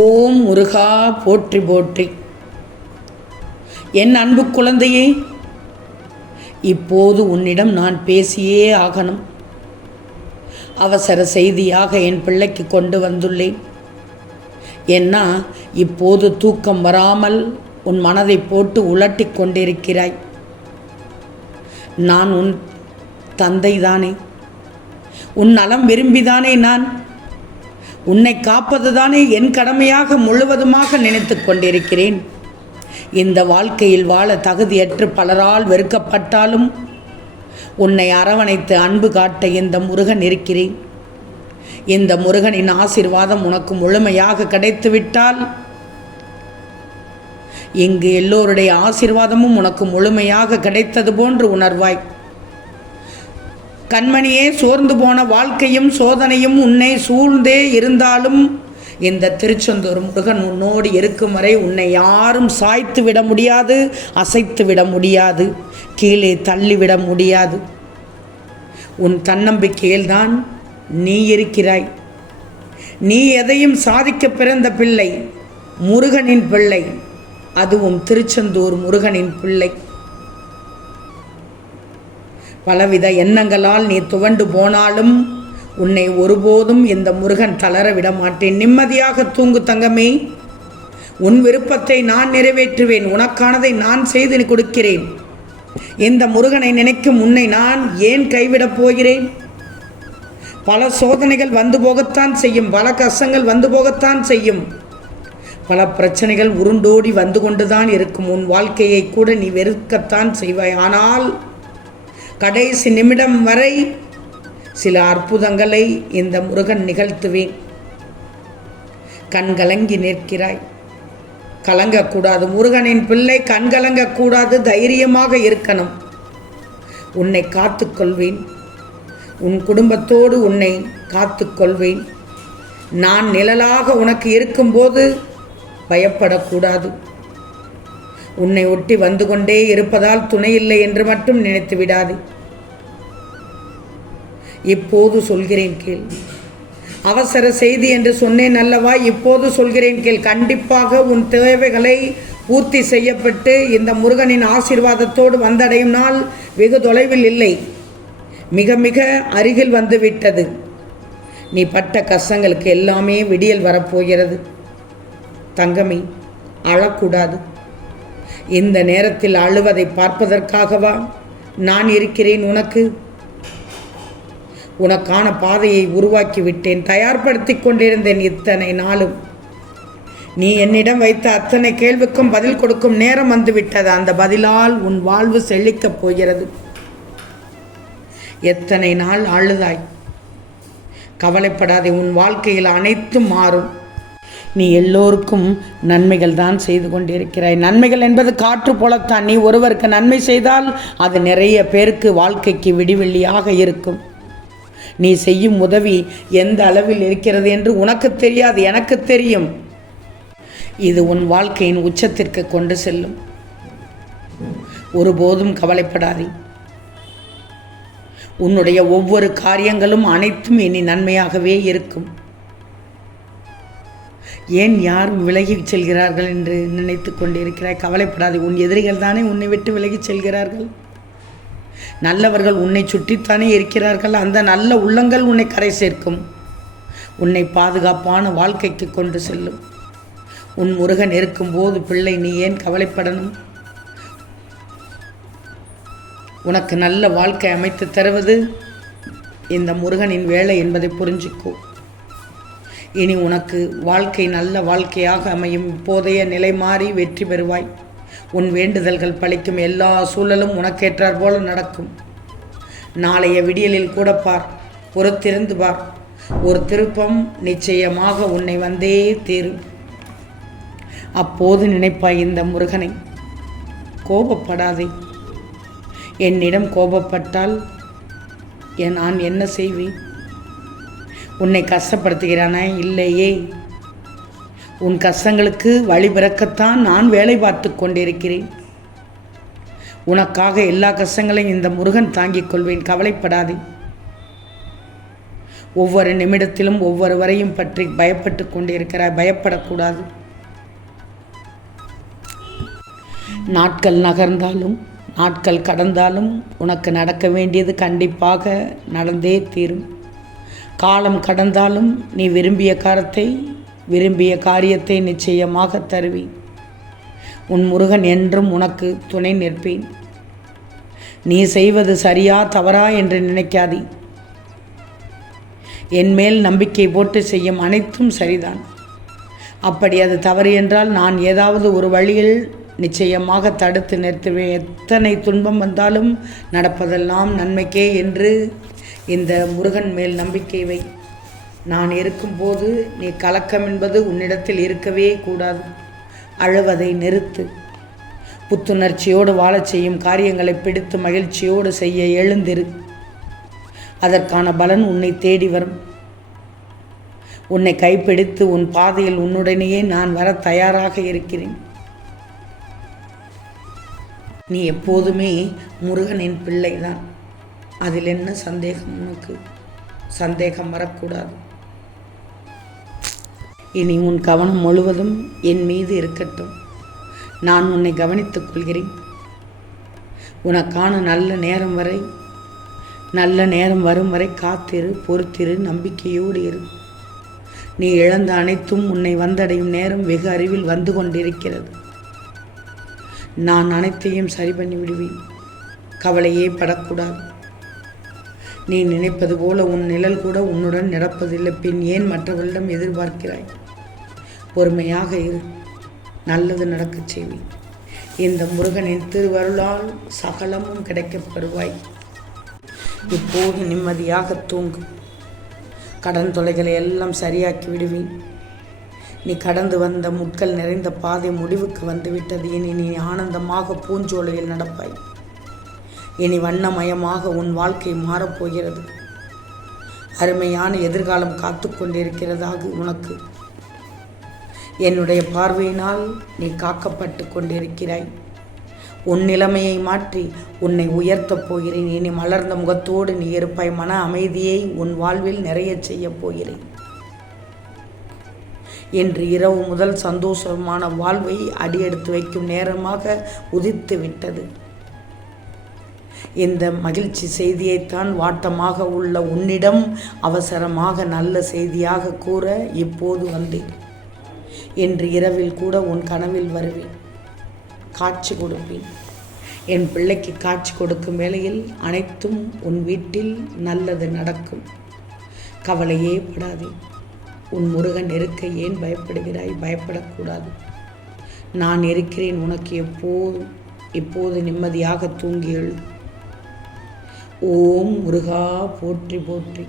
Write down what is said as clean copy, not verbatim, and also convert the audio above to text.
ஓம் முருகா போற்றி போற்றி. என் அன்பு குழந்தையே, இப்போது உன்னிடம் நான் பேசியே ஆகணும். அவசர செய்தியாக என் பிள்ளைக்கு கொண்டு வந்துள்ளேன். ஏன்னா இப்போது தூக்கம் வராமல் உன் மனதை போட்டு உலட்டி கொண்டிருக்கிறாய். நான் உன் தந்தைதானே, உன் நலம் விரும்பிதானே நான் உன்னை காப்பதுதானே என் கடமையாக முழுவதுமாக நினைத்து கொண்டிருக்கிறேன். இந்த வாழ்க்கையில் வாழ தகுதியற்று பலரால் வெறுக்கப்பட்டாலும் உன்னை அரவணைத்து அன்பு காட்ட இந்த முருகன் இருக்கிறேன். இந்த முருகனின் ஆசீர்வாதம் உனக்கு முழுமையாக கிடைத்துவிட்டால் இங்கு எல்லோருடைய ஆசீர்வாதமும் உனக்கு முழுமையாக கிடைத்தது போன்று உணர்வாய். கண்மணியே, சோர்ந்து போன வாழ்க்கையும் சோதனையும் உன்னை சூழ்ந்தே இருந்தாலும் இந்த திருச்செந்தூர் முருகன் உன்னோடு இருக்கும் வரை உன்னை யாரும் சாய்த்து விட முடியாது, அசைத்து விட முடியாது, கீழே தள்ளிவிட முடியாது. உன் தன்னம்பிக்கையில்தான் நீ இருக்கிறாய். நீ எதையும் சாதிக்க பிறந்த பிள்ளை, முருகனின் பிள்ளை, அதுவும் திருச்செந்தூர் முருகனின் பிள்ளை. பலவித எண்ணங்களால் நீ துவண்டு போனாலும் உன்னை ஒருபோதும் இந்த முருகன் தளர விட மாட்டேன். நிம்மதியாக தூங்கு தங்கமே. உன் விருப்பத்தை நான் நிறைவேற்றுவேன். உனக்கானதை நான் செய்து கொடுக்கிறேன். இந்த முருகனை நினைக்கும் உன்னை நான் ஏன் கைவிடப் போகிறேன்? பல சோதனைகள் வந்து போகத்தான் செய்யும், பல கஷ்டங்கள் வந்து போகத்தான் செய்யும், பல பிரச்சனைகள் உருண்டோடி வந்து கொண்டுதான் இருக்கும். உன் வாழ்க்கையை கூட நீ வெறுக்கத்தான் செய்வாய். ஆனால் கடைசி நிமிடம் வரை சில அற்புதங்களை இந்த முருகன் நிகழ்த்துவேன். கண்கலங்கி நிற்கிறாய், கலங்கக்கூடாது. முருகனின் பிள்ளை கண்கலங்கக்கூடாது, தைரியமாக இருக்கணும். உன்னை காத்துக்கொள்வேன், உன் குடும்பத்தோடு உன்னை காத்துக்கொள்வேன். நான் நிழலாக உனக்கு இருக்கும்போது பயப்படக்கூடாது. உன்னை ஒட்டி வந்து கொண்டே இருப்பதால் துணையில்லை என்று மட்டும் நினைத்து விடாது. இப்போது சொல்கிறேன் கேள். அவசர செய்தி என்று சொன்னேன் அல்லவா, இப்போது சொல்கிறேன் கேள். கண்டிப்பாக உன் தேவைகளை பூர்த்தி செய்யப்பட்டு இந்த முருகனின் ஆசீர்வாதத்தோடு வந்தடையும் நாள் வெகு தொலைவில் இல்லை, மிக மிக அருகில் வந்துவிட்டது. நீ பட்ட கஷ்டங்களுக்கு எல்லாமே விடியல் வரப்போகிறது. தங்கமே, அழக்கூடாது. இந்த நேரத்தில் அழுவதை பார்ப்பதற்காகவா நான் இருக்கிறேன்? உனக்கான பாதையை உருவாக்கி விட்டேன், தயார்படுத்தி கொண்டிருந்தேன் இத்தனை நாளும். நீ என்னிடம் வைத்த அத்தனை கேள்விக்கும் பதில் கொடுக்கும் நேரம் வந்துவிட்டது. அந்த பதிலால் உன் வாழ்வு செழிக்கப் போகிறது. எத்தனை நாள் அழுதாய், கவலைப்படாதே. உன் வாழ்க்கையில் அனைத்தும் மாறும். நீ எல்லோருக்கும் நன்மைகள் தான் செய்து கொண்டிருக்கிறாய். நன்மைகள் என்பது காற்று போலத்தான். நீ ஒருவருக்கு நன்மை செய்தால் அது நிறைய பேருக்கு வாழ்க்கைக்கு விடிவெள்ளியாக இருக்கும். நீ செய்யும் உதவி எந்த அளவில் இருக்கிறது என்று உனக்கு தெரியாது, எனக்கு தெரியும். இது உன் வாழ்க்கையின் உச்சத்திற்கு கொண்டு செல்லும். ஒருபோதும் கவலைப்படாதே. உன்னுடைய ஒவ்வொரு காரியங்களும் அனைத்தும் இனி நன்மையாகவே இருக்கும். ஏன் யாரும் விலகி செல்கிறார்கள் என்று நினைத்து கொண்டிருக்கிறாய்? கவலைப்படாதே. உன் எதிரிகள் தானே உன்னை விட்டு விலகி செல்கிறார்கள். நல்லவர்கள் உன்னை சுற்றித்தானே இருக்கிறார்கள். அந்த நல்ல உள்ளங்கள் உன்னை கரை சேர்க்கும், உன்னை பாதுகாப்பான வாழ்க்கைக்கு கொண்டு செல்லும். உன் முருகன் இருக்கும்போது பிள்ளை, நீ ஏன் கவலைப்படணும்? உனக்கு நல்ல வாழ்க்கை அமைத்து தருவது இந்த முருகனின் வேலை என்பதை புரிஞ்சுக்கோ. இனி உனக்கு வாழ்க்கை நல்ல வாழ்க்கையாக அமையும். இப்போதைய நிலை மாறி வெற்றி பெறுவாய். உன் வேண்டுதல்கள் பலிக்கும். எல்லா சூழலும் உனக்கேற்றார் போல நடக்கும். நாளைய விடியலில் கூட பார், பொறுத்திருந்து பார். ஒரு திருப்பம் நிச்சயமாக உன்னை வந்தே தீரும். அப்போது நினைப்பாய், இந்த முருகனை. கோபப்படாதே. என்னிடம் கோபப்பட்டால் நான் என்ன செய்வேன்? உன்னை கஷ்டப்படுத்துகிறானா? இல்லையே. உன் கஷ்டங்களுக்கு வழி பிறக்கத்தான் நான் வேலை பார்த்து கொண்டிருக்கிறேன். உனக்காக எல்லா கஷ்டங்களையும் இந்த முருகன் தாங்கிக் கொள்வேன். கவலைப்படாதே. ஒவ்வொரு நிமிடத்திலும் ஒவ்வொருவரையும் பற்றி பயப்பட்டு கொண்டிருக்கிறாய். பயப்படக்கூடாது. நாட்கள் நகர்ந்தாலும் நாட்கள் கடந்தாலும் உனக்கு நடக்க வேண்டியது கண்டிப்பாக நடந்தே தீரும். காலம் கடந்தாலும் நீ விரும்பிய காரியத்தை நிச்சயமாக தருவி. உன் முருகன் என்றும் உனக்கு துணை நிற்பேன். நீ செய்வது சரியா தவறா என்று நினைக்காதே. என் மேல் நம்பிக்கை போட்டு செய்யும் அனைத்தும் சரிதான். அப்படி அது தவறு என்றால் நான் ஏதாவது ஒரு வழியில் நிச்சயமாக தடுத்து நிறுத்துவேன். எத்தனை துன்பம் வந்தாலும் நடப்பதெல்லாம் நன்மைக்கே என்று இந்த முருகன் மேல் நம்பிக்கை வை. நான் இருக்கும்போது நீ கலக்கம் என்பது உன்னிடத்தில் இருக்கவே கூடாது. அழுவதை நிறுத்து. புத்துணர்ச்சியோடு வாழச் செய்யும் காரியங்களை பிடித்து மகிழ்ச்சியோடு செய்ய எழுந்திரு. அதற்கான பலன் உன்னை தேடி வரும். உன்னை கைப்பிடித்து உன் பாதையில் உன்னுடனேயே நான் வர தயாராக இருக்கிறேன். நீ எப்போதுமே முருகனின் பிள்ளைதான். அதில் என்ன சந்தேகம்? உனக்கு சந்தேகம் வரக்கூடாது. இனி உன் கவனம் முழுவதும் என் மீது இருக்கட்டும். நான் உன்னை கவனித்துக் கொள்கிறேன். உனக்கான நல்ல நேரம் வரும் வரை காத்திரு, பொறுத்திரு, நம்பிக்கையோடு இரு. நீ இழந்த அனைத்தும் உன்னை வந்தடையும் நேரம் வெகு அருகில் வந்து கொண்டிருக்கிறது. நான் அனைத்தையும் சரி பண்ணி விடுவேன். கவலையே படக்கூடாது. நீ நினைப்பது போல உன் நிழல் கூட உன்னுடன் நடப்பதில்லை. பின் ஏன் மற்றவர்களிடம் எதிர்பார்க்கிறாய்? பொறுமையாக இரு. நல்லது நடக்கச் செய்வேன். இந்த முருகனின் திருவருளால் சகலமும் கிடைக்கப் பெறுவாய். இப்போது நிம்மதியாக தூங்கு. கடன் தொலைகளை எல்லாம் சரியாக்கி விடுவேன். நீ கடந்து வந்த முட்கள் நிறைந்த பாதை முடிவுக்கு வந்துவிட்டது. இனி நீ ஆனந்தமாக பூஞ்சோலையில் நடப்பாய். இனி வண்ணமயமாக உன் வாழ்க்கை மாறப்போகிறது. அருமையான எதிர்காலம் காத்து கொண்டிருக்கிறதாக உனக்கு. என்னுடைய பார்வையினால் நீ காக்கப்பட்டு கொண்டிருக்கிறாய். உன் நிலைமையை மாற்றி உன்னை உயர்த்தப் போகிறேன். இனி மலர்ந்த முகத்தோடு நீ இருப்பாய். மன அமைதியை உன் வாழ்வில் நிறைய செய்யப் போகிறேன். இன்று இரவு முதல் சந்தோஷமான வாழ்வை அடியெடுத்து வைக்கும் நேரமாக உதித்து விட்டது. இந்த மகிழ்ச்சி செய்தியைத்தான் வாட்டமாக உள்ள உன்னிடம் அவசரமாக நல்ல செய்தியாக கூற இப்போது வந்தேன். இன்று இரவில் கூட உன் கனவில் வருவேன். காட்சி கொடுப்பேன். என் பிள்ளைக்கு காட்சி கொடுக்கும் வேளையில் அனைத்தும் உன் வீட்டில் நல்லது நடக்கும். கவலையே படாதே. உன் முருகன் இருக்க ஏன் பயப்படுகிறாய்? பயப்படக்கூடாது. நான் இருக்கிறேன் உனக்கு. இப்போது நிம்மதியாக தூங்கி எழு. ஓம் முருகா போற்றி போற்றி.